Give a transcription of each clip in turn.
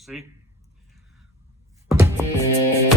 See? Hey.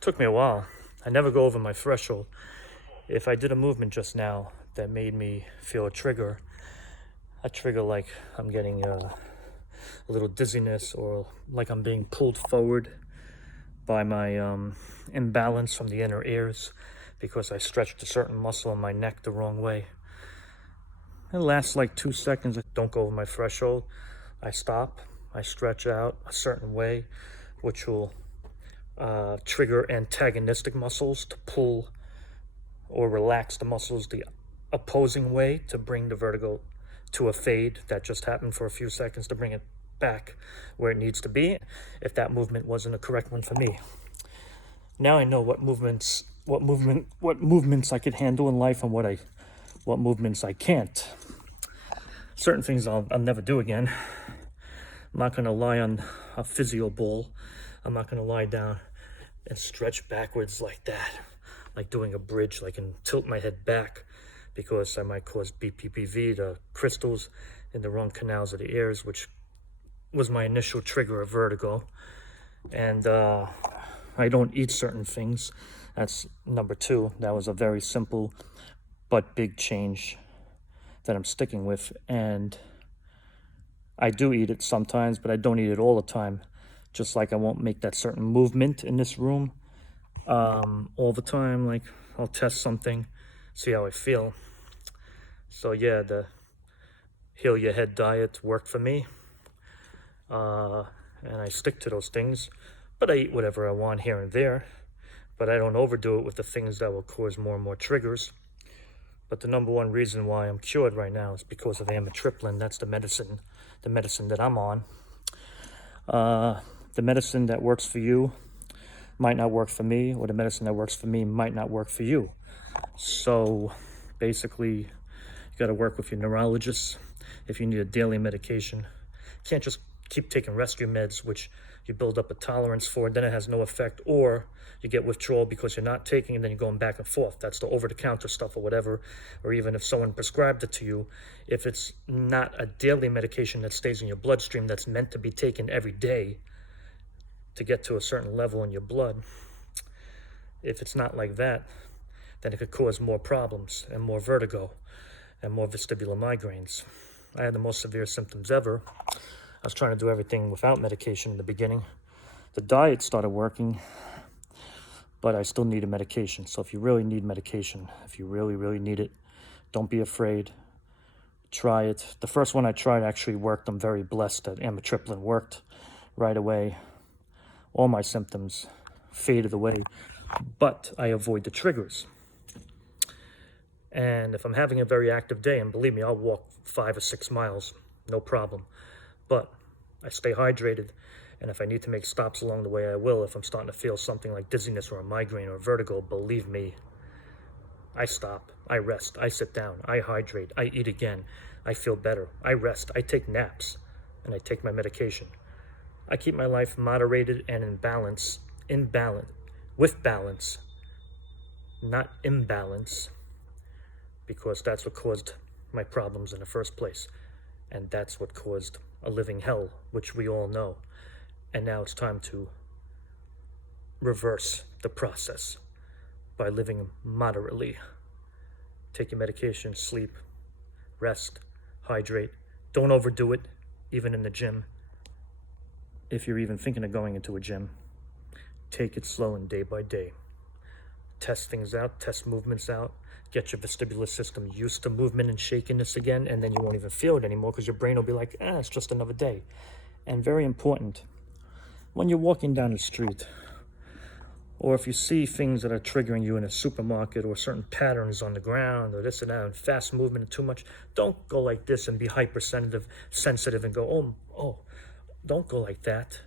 Took me a while. I never go over my threshold. If I did a movement just now that made me feel a trigger like I'm getting a little dizziness, or like I'm being pulled forward by my imbalance from the inner ears because I stretched a certain muscle in my neck the wrong way. It lasts like 2 seconds. Don't go over my threshold. I stop. I stretch out a certain way, which will trigger antagonistic muscles to pull or relax the muscles the opposing way to bring the vertigo to a fade that just happened for a few seconds, to bring it back where it needs to be if that movement wasn't a correct one for me. Now I know what movements I could handle in life and what movements I can't. Certain things I'll never do again. I'm not going to lie on a physio ball. I'm not going to lie down and stretch backwards like that, like doing a bridge, like, and tilt my head back, because I might cause BPPV, the crystals in the wrong canals of the ears, which was my initial trigger of vertigo. And I don't eat certain things. That's number 2. That was a very simple but big change that I'm sticking with. And I do eat it sometimes, but I don't eat it all the time. Just like I won't make that certain movement in this room all the time. Like, I'll test something, see how I feel. So yeah, the heal your head diet worked for me. And I stick to those things, but I eat whatever I want here and there, but I don't overdo it with the things that will cause more and more triggers. But the number one reason why I'm cured right now is because of amitriptyline. That's the medicine that I'm on. The medicine that works for you might not work for me, or the medicine that works for me might not work for you. So basically, you got to work with your neurologist if you need a daily medication. You can't just keep taking rescue meds, which you build up a tolerance for, and then it has no effect, or you get withdrawal because you're not taking, and then you're going back and forth. That's the over-the-counter stuff or whatever. Or even if someone prescribed it to you, if it's not a daily medication that stays in your bloodstream, that's meant to be taken every day to get to a certain level in your blood, if it's not like that, then it could cause more problems and more vertigo and more vestibular migraines. I had the most severe symptoms ever. I was trying to do everything without medication in the beginning. The diet started working, but I still needed medication. So if you really need medication, if you really, really need it, don't be afraid. Try it. The first one I tried actually worked. I'm very blessed that amitriptyline worked right away. All my symptoms faded away, but I avoid the triggers. And if I'm having a very active day, and believe me, I'll walk 5 or 6 miles, no problem. But I stay hydrated, and if I need to make stops along the way, I will. If I'm starting to feel something like dizziness or a migraine or vertigo, believe me, I stop, I rest, I sit down, I hydrate, I eat again, I feel better, I rest, I take naps, and I take my medication. I keep my life moderated and with balance, not imbalance, because that's what caused my problems in the first place. And that's what caused a living hell, which we all know. And now it's time to reverse the process by living moderately. Take your medication, sleep, rest, hydrate. Don't overdo it, even in the gym. If you're even thinking of going into a gym, take it slow and day by day. Test things out, test movements out, get your vestibular system used to movement and shakiness again, and then you won't even feel it anymore because your brain will be like, it's just another day. And very important, when you're walking down the street Or if you see things that are triggering you in a supermarket, or certain patterns on the ground, or this and that, and fast movement and too much, don't go like this and be sensitive and go, oh, don't go like that.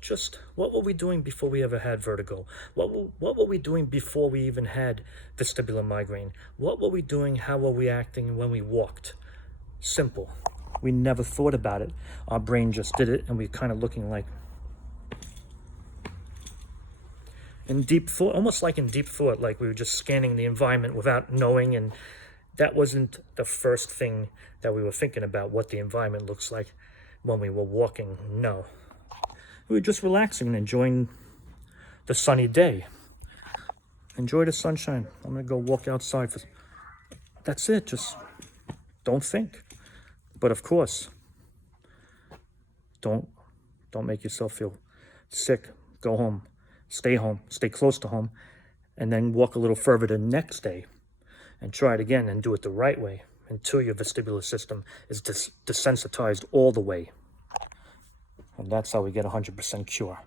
Just, what were we doing before we ever had vertigo? What were we doing before we even had vestibular migraine? What were we doing? How were we acting when we walked? Simple. We never thought about it. Our brain just did it, and we're kind of looking like in deep thought, almost like in deep thought, like we were just scanning the environment without knowing, and that wasn't the first thing that we were thinking about, what the environment looks like when we were walking. No. We were just relaxing and enjoying the sunny day. Enjoy the sunshine. I'm going to go walk outside. That's it. Just don't think. But of course, don't make yourself feel sick. Go home. Stay home. Stay close to home. And then walk a little further the next day and try it again and do it the right way until your vestibular system is desensitized all the way. And that's how we get 100% cure.